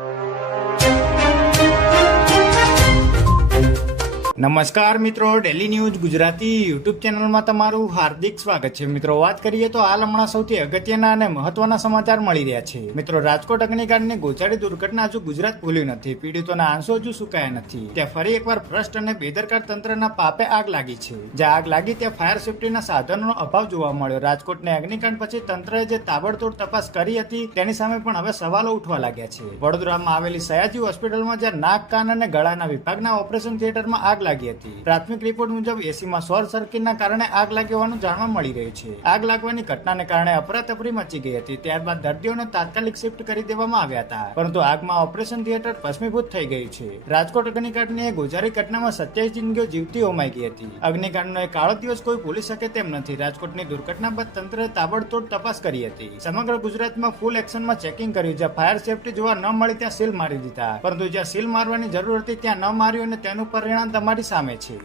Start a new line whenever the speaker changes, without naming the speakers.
you. નમસ્કાર મિત્રો daily news Gujarati YouTube ચેનલમાં તમારું હાર્દિક સ્વાગત છે. મિત્રો, વાત કરીએ તો હાલ હમણાં સૌથી અગત્યના અને મહત્વના સમાચાર મળી રહ્યા છે. મિત્રો, રાજકોટ અગ્નિકાંડની ગોચાળી દુર્ઘટના હજુ ગુજરાત ભૂલ્યું નથી. પીડિતોના આંસુ હજુ સુકાયા નથી. ત્યાં ફરી એકવાર ભ્રષ્ટ અને બેદરકાર તંત્રના પાપે આગ લાગી છે. જ્યાં આગ લાગી ત્યાં ફાયર સેફટીના સાધનોનો અભાવ જોવા મળ્યો. રાજકોટને અગ્નિકાંડ પછી તંત્રએ જે તાબડતોડ તપાસ કરી હતી, તેની સામે પણ હવે સવાલો ઉઠવા લાગ્યા છે. વડોદરામાં આવેલી સયાજી હોસ્પિટલમાં જ્યાં નાક, કાન અને ગળાના વિભાગના ઓપરેશન થિયેટરમાં આગ લાગી હતી. પ્રાથમિક રિપોર્ટ મુજબ એસીમાં શોર્ટ સર્કિટના કારણે આગ લાગી હોવાનું જાણવા મળી રહ્યું છે. આગ લાગવાની ઘટનાને કારણે અફરાતફરી મચી ગઈ હતી. ત્યારબાદ દર્દીઓને તાત્કાલિક શિફ્ટ કરી દેવામાં આવ્યા હતા. પરંતુ આગમાં ઓપરેશન થિયેટર ભસ્મીભૂત થઈ ગયું છે. રાજકોટ અગ્નિકાંડની એક ઘટનામાં સત્યાવીસ જિંદગીઓ જીવતી હોમાઈ ગઈ હતી. અગ્નિકાંડનો એક કાળો દિવસ કોઈ ભૂલી શકે તેમ નથી. રાજકોટની દુર્ઘટના બાદ તંત્રએ તાબડતોડ તપાસ કરી હતી. સમગ્ર ગુજરાતમાં ફૂલ એક્શનમાં ચેકિંગ કર્યું, જ્યાં ફાયર સેફટી જોવા ન મળી ત્યાં સીલ મારી દીધા. પરંતુ જ્યાં સીલ મારવાની જરૂર હતી, ત્યાં ન માર્યું અને તેનું પરિણામ તમારી સામે છે.